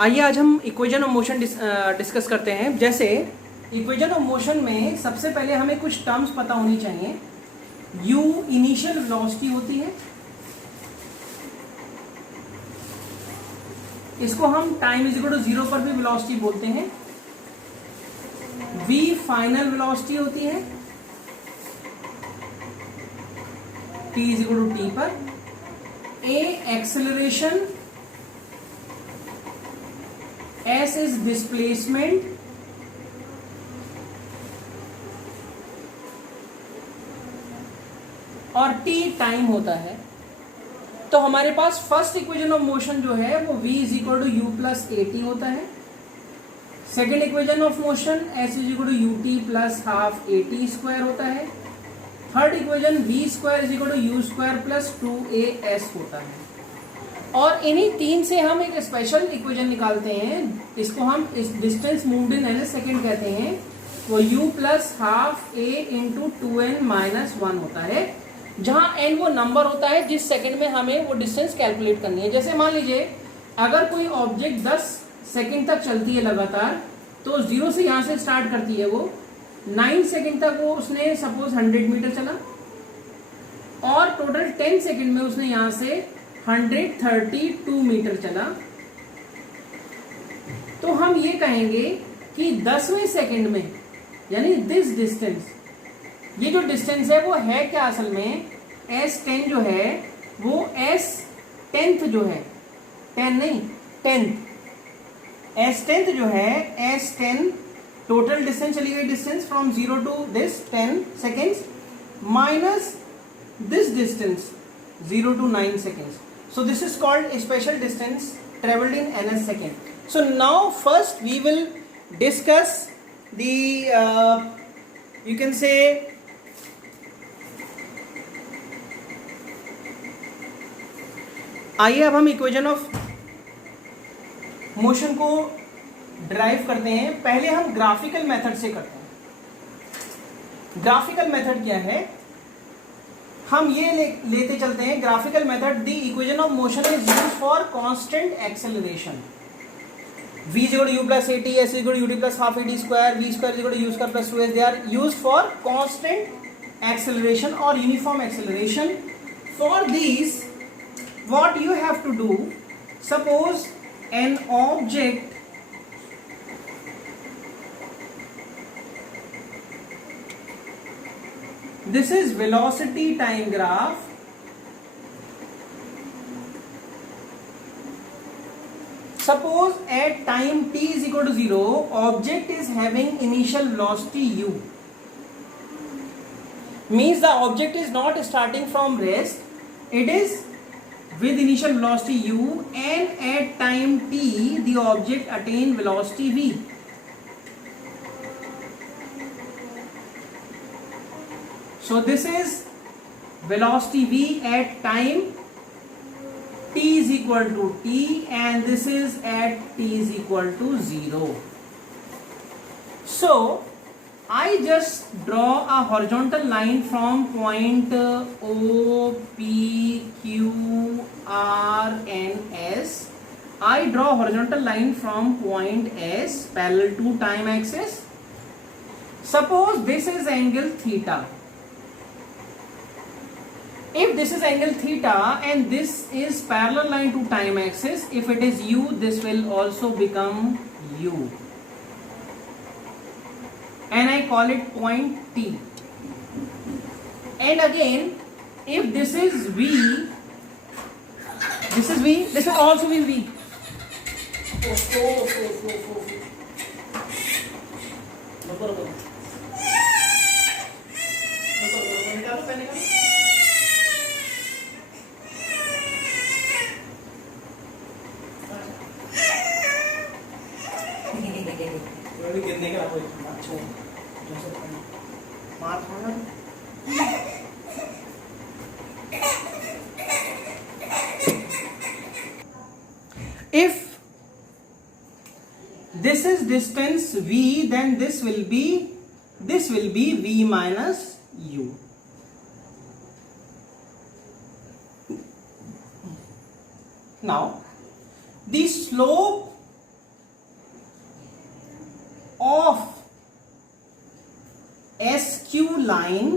आइए आज हम इक्वेशन ऑफ मोशन डिस्कस करते हैं। जैसे इक्वेशन ऑफ मोशन में सबसे पहले हमें कुछ टर्म्स पता होनी चाहिए। u इनिशियल वेलोसिटी होती है, इसको हम टाइम इज इक्वल टू 0 पर भी वेलोसिटी बोलते हैं। v फाइनल वेलोसिटी होती है t is equal to t पर। a acceleration, s is displacement, और t टाइम होता है। तो हमारे पास फर्स्ट इक्वेशन ऑफ मोशन जो है वो v is equal to U plus A T होता है। Second equation of motion s is equal to U T plus half A T square होता है। Third equation v square is equal to U square plus 2as होता है। और इन्हीं तीन से हम एक स्पेशल इक्वेशन निकालते हैं, इसको हम इस distance moved in an second कहते हैं। वो u plus half a into 2n minus 1 होता है, जहां n वो नंबर होता है जिस सेकंड में हमें वो डिस्टेंस कैलकुलेट करनी है। जैसे मान लीजिए अगर कोई ऑब्जेक्ट 10 सेकंड तक चलती है लगातार, तो 0 से यहां से स्टार्ट करती है, वो 9 सेकंड तक वो उसने सपोज 100 मीटर चला, और टोटल 10 सेकंड में उसने यहां से 132 मीटर चला। तो हम ये कहेंगे कि 10वें सेकंड में, यानी दिस डिस्टेंस, ये जो डिस्टेंस है वो है क्या असल में, s10 जो है वो s10th जो है, 10 नहीं 10th, s10th जो है s10 टोटल डिस्टेंस चली गई, distance from 0 to this 10 seconds minus this distance 0 to 9 seconds. So this is called a special distance traveled in ns second. So now first we will discuss the you can say आइए अब हम equation of motion को drive करते हैं। पहले हम graphical method से करते हैं। ग्राफिकल मेथड क्या है, हम ये लेते चलते हैं। Graphical method, the equation of motion is used for constant acceleration. v is equal to u plus at, s is equal to ut plus half at square, v square is equal to u square plus 2s. They are used for constant acceleration or uniform acceleration. For these, what you have to do, suppose an object this is velocity time graph. Suppose at time t is equal to 0, object is having initial velocity u. Means the object is not starting from rest, it is with initial velocity u, and at time t the object attain velocity v. So this is velocity v at time t is equal to t, and this is at t is equal to 0. So I just draw a horizontal line from point O, P, Q, R and S. I draw horizontal line from point S parallel to time axis. Suppose this is angle theta. If this is angle theta and this is parallel line to time axis, if it is u, this will also become u, and I call it point T. And again, if this is v, this is v, this will also be v. गिरने का कोई मार खाना। If this is distance v, then this will be v minus u. Now the slope line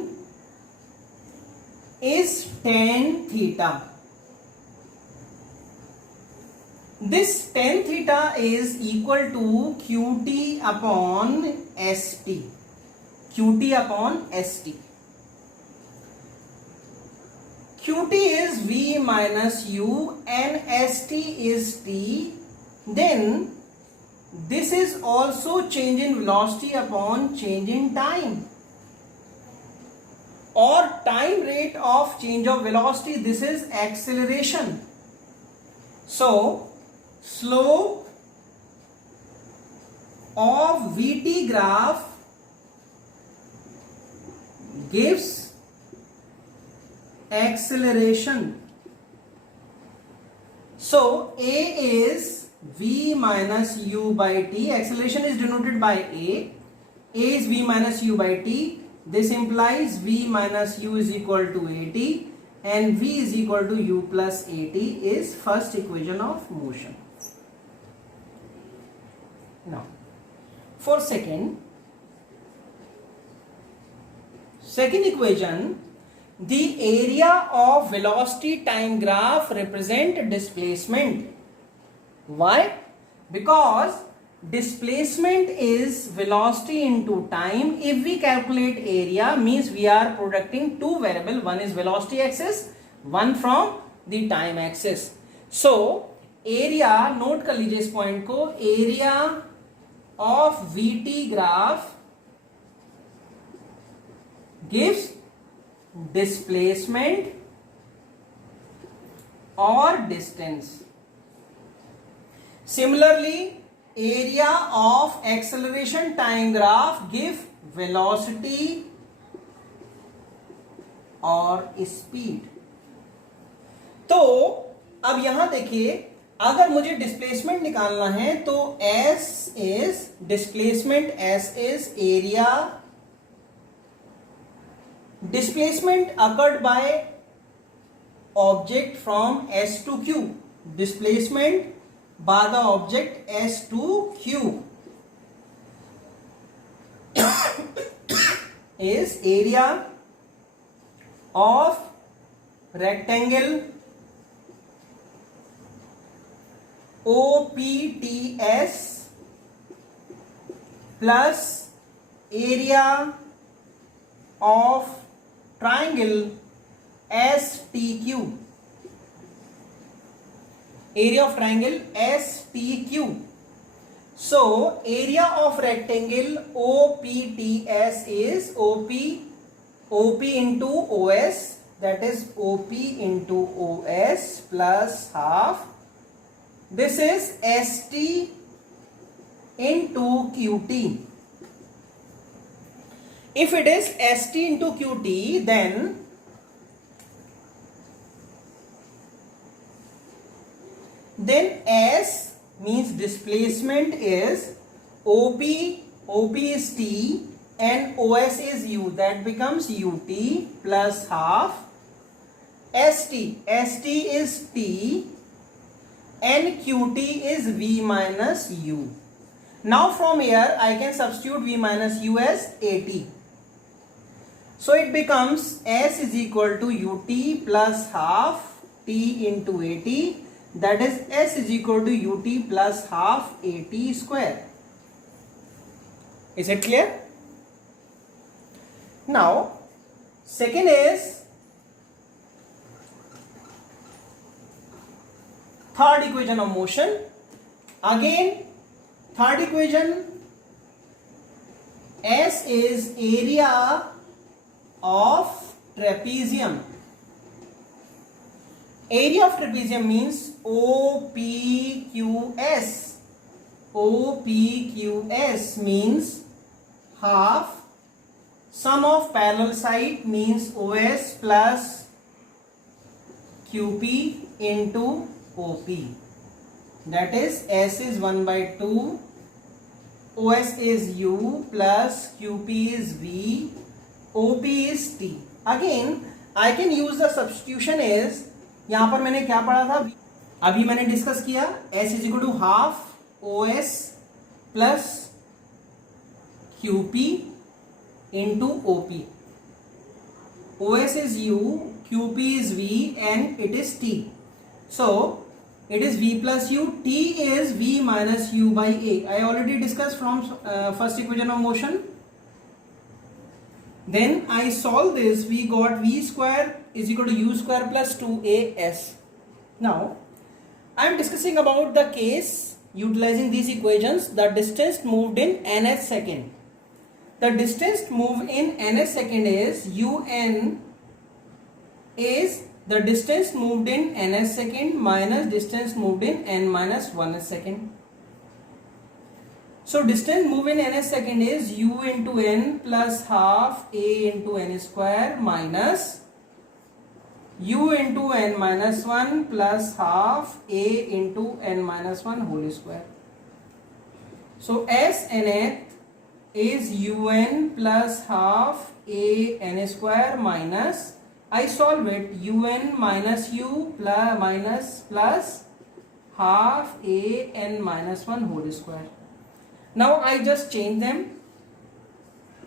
is tan theta. This tan theta is equal to qt upon st. qt upon st. qt is v minus u and st is t. Then this is also change in velocity upon change in time, or time rate of change of velocity. This is acceleration. So slope of vt graph gives acceleration. So a is v minus u by t. Acceleration is denoted by a. A is v minus u by t. This implies v minus u is equal to at, and v is equal to u plus at is first equation of motion. Now for second equation, the area of velocity time graph represent displacement. Why? Because displacement is velocity into time. If we calculate area, means we are producing two variable, one is velocity axis, one from the time axis. So area, note कर लीजिए इस point को, area of vt graph gives displacement or distance. Similarly, area of acceleration time graph give velocity or speed. तो अब यहां देखिए, अगर मुझे डिस्प्लेसमेंट निकालना है तो S is displacement, S is area. Displacement occurred by object from S to Q. Displacement by the object S to Q is area of rectangle OPTS plus area of triangle STQ. Area of triangle STQ. So area of rectangle OPTS is OP into OS, that is OP into OS plus half. This is ST into QT. If it is ST into QT, then S means displacement is OP is T and OS is U, that becomes UT plus half. ST is T and QT is V minus U. Now from here I can substitute V minus U as AT. So it becomes S is equal to UT plus half T into AT. That is S is equal to UT plus half AT square. Is it clear? Now second is third equation of motion. Again third equation, S is area of trapezium. Area of trapezium means OPQS. OPQS means half sum of parallel side means OS plus QP into OP. That is S is 1 by 2, OS is U plus QP is V, OP is T. Again I can use the substitution is, यहां पर मैंने क्या पढ़ा था अभी मैंने discuss किया, S is equal to half OS plus QP into OP. OS is U, QP is V, and it is T. So it is V plus U. T is V minus U by A. I already discussed from first equation of motion. Then I solve this. We got V square is equal to U square plus 2AS. Now I am discussing about the case utilizing these equations. The distance moved in nth second. The distance moved in nth second is UN is the distance moved in nth second minus distance moved in n minus 1th second. So distance moved in nth second is U into n plus half A into n square minus U into n minus 1 plus half A into n minus 1 whole square. So S nth is UN plus half A n square minus, I solve it, UN minus U plus half A n minus 1 whole square. Now I just change them.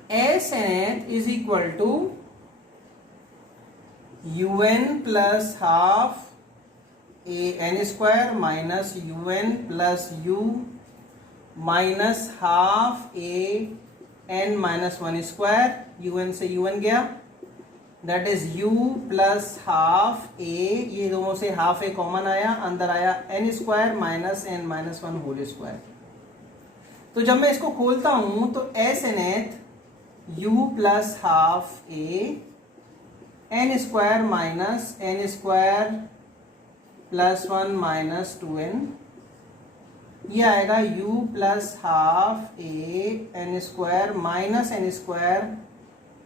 S nth is equal to UN plus half A n square minus UN plus U minus half A n minus 1 square. UN से UN गया, that is U plus half A, ये दोनों से half A common आया, अंदर आया n square minus n minus 1 whole square. तो जब मैं इसको खोलता हूं तो S nth U plus half A n square minus n square plus 1 minus 2n, ये आएगा U plus half A n square minus n square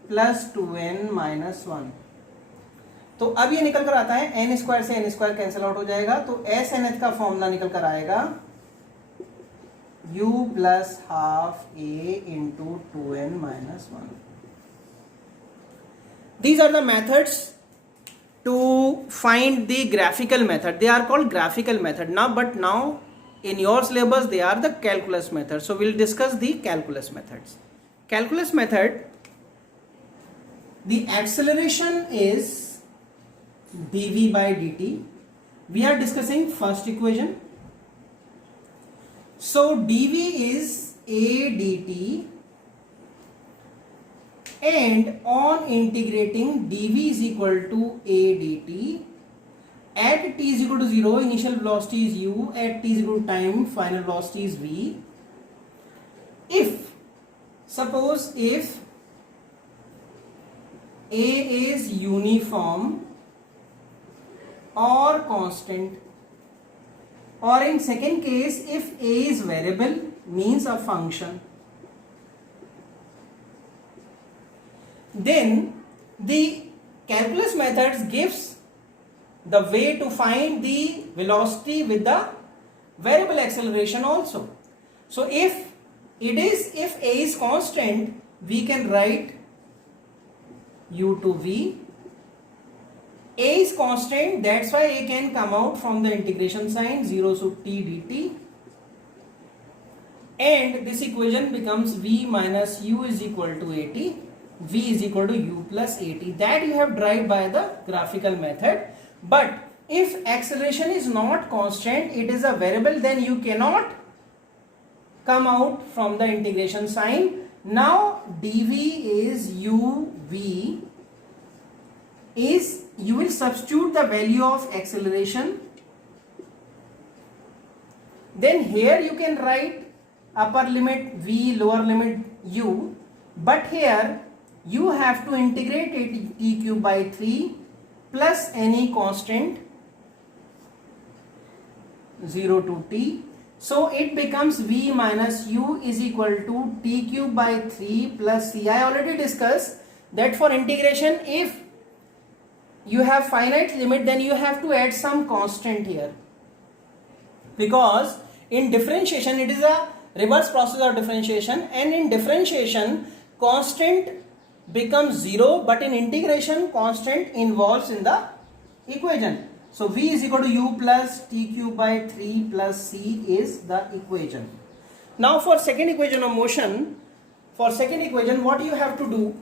plus 2n minus 1. तो अब ये निकल कर आता है n स्क्वायर से n स्क्वायर कैंसिल आउट हो जाएगा, तो S nth का फॉर्मूला निकल कर आएगा U plus half A into 2n minus 1. These are the methods to find the graphical method. They are called graphical method now, but now in your syllabus they are the calculus method. So we'll discuss the calculus methods. Calculus method, the acceleration is dv by dt. We are discussing first equation. So dv is a dt, and on integrating dv is equal to a dt. At t is equal to 0, initial velocity is u. At t is equal to time, final velocity is v. Suppose if a is uniform or constant, or in second case if a is variable means a function, then the calculus methods gives the way to find the velocity with the variable acceleration also. So if a is constant, we can write u to v. A is constant, that's why a can come out from the integration sign 0 to t dt, and this equation becomes v minus u is equal to at, v is equal to u plus at. That you have derived by the graphical method. But if acceleration is not constant, it is a variable, then you cannot come out from the integration sign. Now dv is uv, is you will substitute the value of acceleration, then here you can write upper limit v, lower limit u, but here you have to integrate it t cube by 3 plus any constant 0 to t. So it becomes v minus u is equal to t cube by 3 plus c. I already discussed that for integration, if you have finite limit, then you have to add some constant here, because in differentiation it is a reverse process of differentiation, and in differentiation constant becomes 0, but in integration constant involves in the equation. So v is equal to u plus t cube by 3 plus c is the equation. Now for second equation of motion, for second equation what you have to do,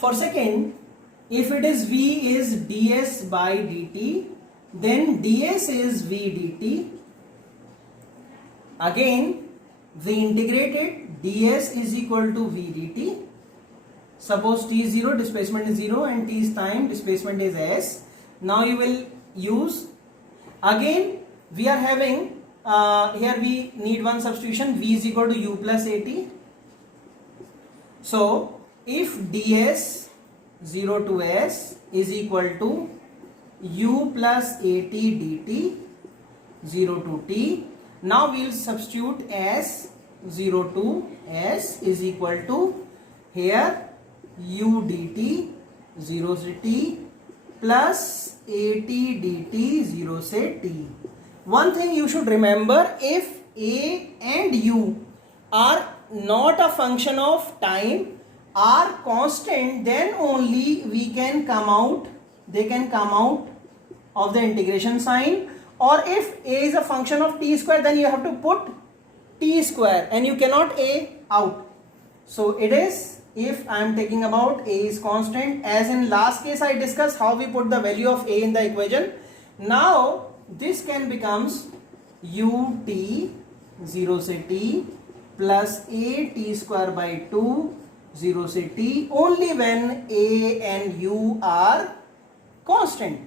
For second, if it is v is ds by dt, then ds is v dt. Again, we integrated ds is equal to v dt. Suppose t is 0, displacement is 0, and t is time, displacement is s. Now you will use, again we are having here we need one substitution, v is equal to u plus at. So if ds 0 to s is equal to u plus at dt 0 to t, now we will substitute s 0 to s is equal to here u dt 0 से t plus at dt 0 से t. One thing you should remember, if a and u are not a function of time, are constant, then only we can come out, they can come out of the integration sign. Or if a is a function of t square, then you have to put t square and you cannot a out. So it is, if I am taking about a is constant, as in last case I discussed how we put the value of a in the equation. Now this can becomes ut 0 से t plus a t square by 2 0 से t, only when a and u are constant.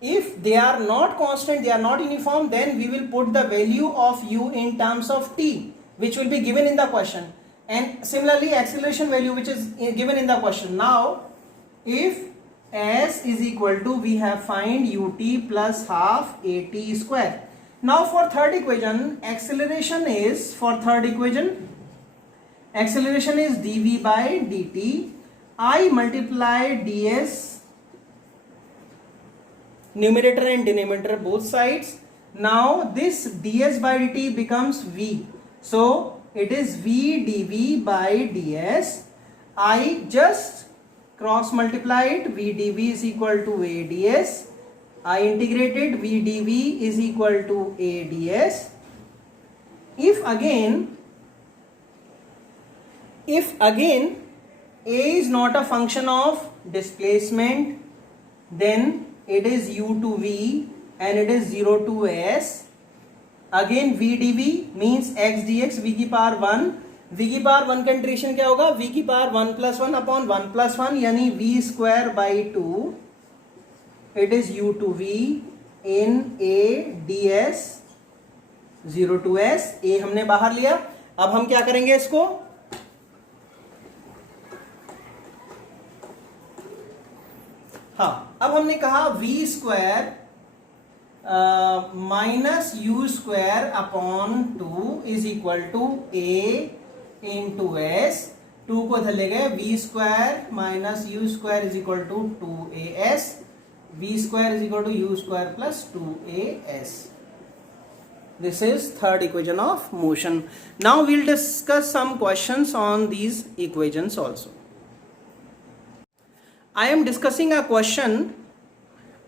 If they are not constant, they are not uniform, then we will put the value of u in terms of t, which will be given in the question, and similarly acceleration value which is given in the question. Now if s is equal to, we have find ut plus half at square. Now for third equation, acceleration is, for third equation acceleration is dv by dt. I multiply ds, numerator and denominator both sides. Now this ds by dt becomes v, so it is v dv by ds. I just cross multiply it, v dv is equal to a ds. I integrated, v dv is equal to a ds. If again a is not a function of displacement, then it is u to v and it is 0 to s. Again v dv means x dx v की power 1, v की power 1 का integration क्या होगा, v की power 1 plus 1 upon 1 plus 1 यानी v square by 2. It is u to v in a ds 0 to s. a हमने बाहर लिया. अब हम क्या करेंगे इसको, हाँ, अब हमने कहा v square minus U square upon 2 is equal to a into S. 2 को इधर ले गए, v square minus U square is equal to 2as. v square is equal to U square plus 2as. This is third equation of motion. Now we'll discuss some questions on these equations also. I am discussing a question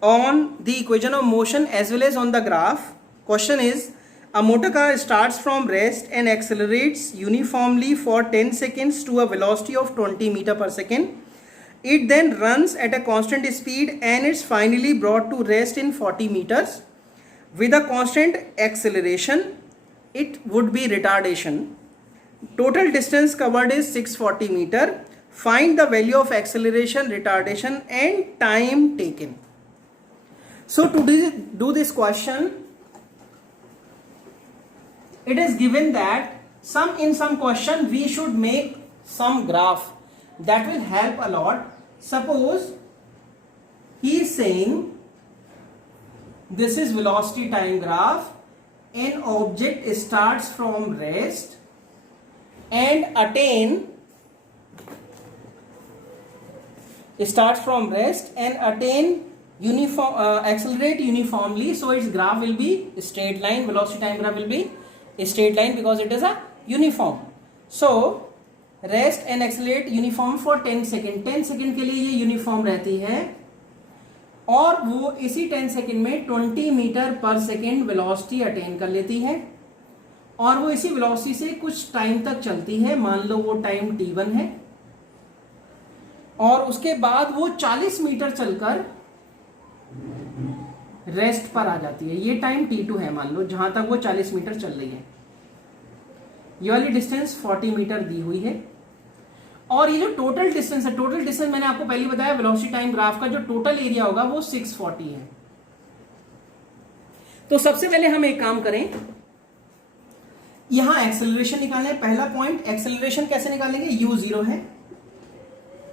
on the equation of motion as well as on the graph. Question is, a motor car starts from rest and accelerates uniformly for 10 seconds to a velocity of 20 meters per second. It then runs at a constant speed and it's finally brought to rest in 40 meters. With a constant acceleration, it would be retardation. Total distance covered is 640 meters. Find the value of acceleration, retardation and time taken. So to do this question, it is given that in some question we should make some graph that will help a lot. Suppose he is saying this is velocity time graph. An object starts from rest and attain accelerate uniformly, so its graph will be straight line. Velocity time graph will be a straight line because it is a uniform. So rest and accelerate uniform for 10 second. 10 second के लिए ये uniform रहती है और वो इसी 10 second में 20 metre per second velocity attain कर लेती है और वो इसी वेलोसिटी से कुछ टाइम तक चलती है. मान लो वो टाइम t1 है और उसके बाद वो 40 मीटर चलकर रेस्ट पर आ जाती है। ये टाइम t2 है मान लो, जहां तक वो 40 मीटर चल रही है। ये वाली डिस्टेंस 40 मीटर दी हुई है। और ये जो टोटल डिस्टेंस है, टोटल डिस्टेंस मैंने आपको पहले बताया वेलोसिटी टाइम ग्राफ का जो टोटल एरिया होगा वो 640 है। तो सबसे पहले हम एक काम करें, यहां एक्सेलरेशन निकालना है। पहला पॉइंट, एक्सेलरेशन कैसे निकालेंगे, u0 है,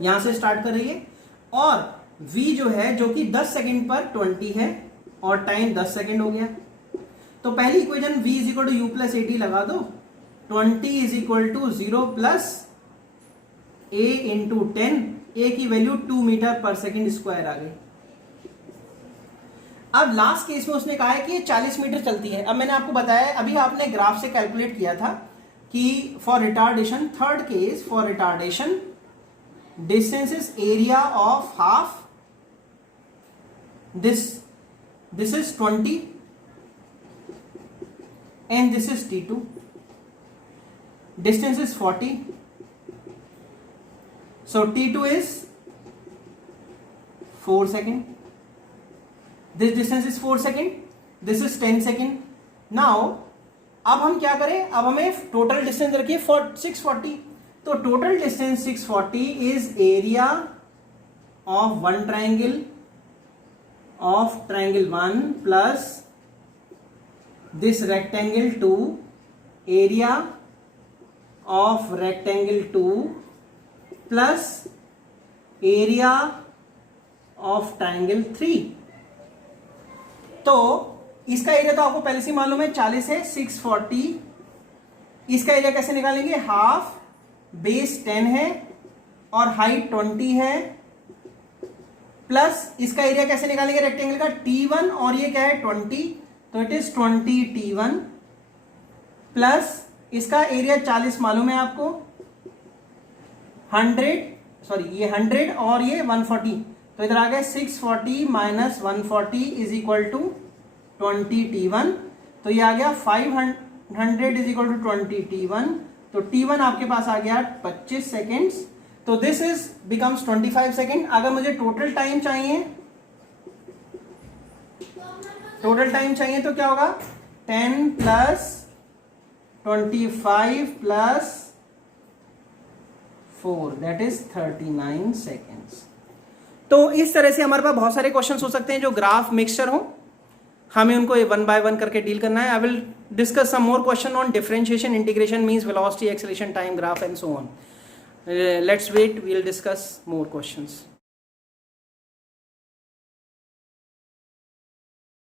यहां से स्टार्ट कर रही है, और v जो है जो कि 10 सेकंड पर 20 है और टाइम 10 सेकंड हो गया। तो पहली equation v is equal to U plus A T लगा दो, 20 is equal to 0 plus a into 10, a की value 2 metre per second square आ गई। अब लास्ट केस में उसने कहा है कि ये 40 मीटर चलती है। अब मैंने आपको बताया, अभी आपने ग्राफ से कैलकुलेट किया था कि for retardation, third case for retardation distance is area of half, this is 20 and this is t2, distance is 40, so t2 is 4 second, this distance is 4 second, this is 10 second. now अब हम क्या करें, अब हमें total distance रखिए 640, तो total distance 640 is area of one triangle of triangle 1 plus this rectangle 2, area of rectangle 2 plus area of triangle 3. तो इसका एरिया तो आपको पहले से मालूम है 40 है, 640। इसका एरिया कैसे निकालेंगे, हाफ, बेस 10 है और हाइट 20 है, प्लस इसका एरिया कैसे निकालेंगे रेक्टेंगल का, t1, और ये क्या है 20, तो इट इज 20 t1 प्लस इसका एरिया 40 मालूम है आपको, 100 और ये 140, तो इधर आ गया 640 minus 140 is equal to 20 t1, तो ये आ गया 500 इज इक्वल टू 20 t1, तो t1 आपके पास आ गया 25 सेकेंड्स, तो दिस इज बिकम्स 25 सेकेंड। अगर मुझे टोटल टाइम चाहिए, तो क्या होगा, 10 plus 25 plus 4 that is 39 seconds. तो इस तरह से हमारे पास बहुत सारे क्वेश्चंस हो सकते हैं जो ग्राफ मिक्सचर हो, हमें उनको 1 बाय 1 करके डील करना है। I will discuss some more question on differentiation, integration, means velocity, acceleration, time graph and so on. Let's wait, we'll discuss more questions.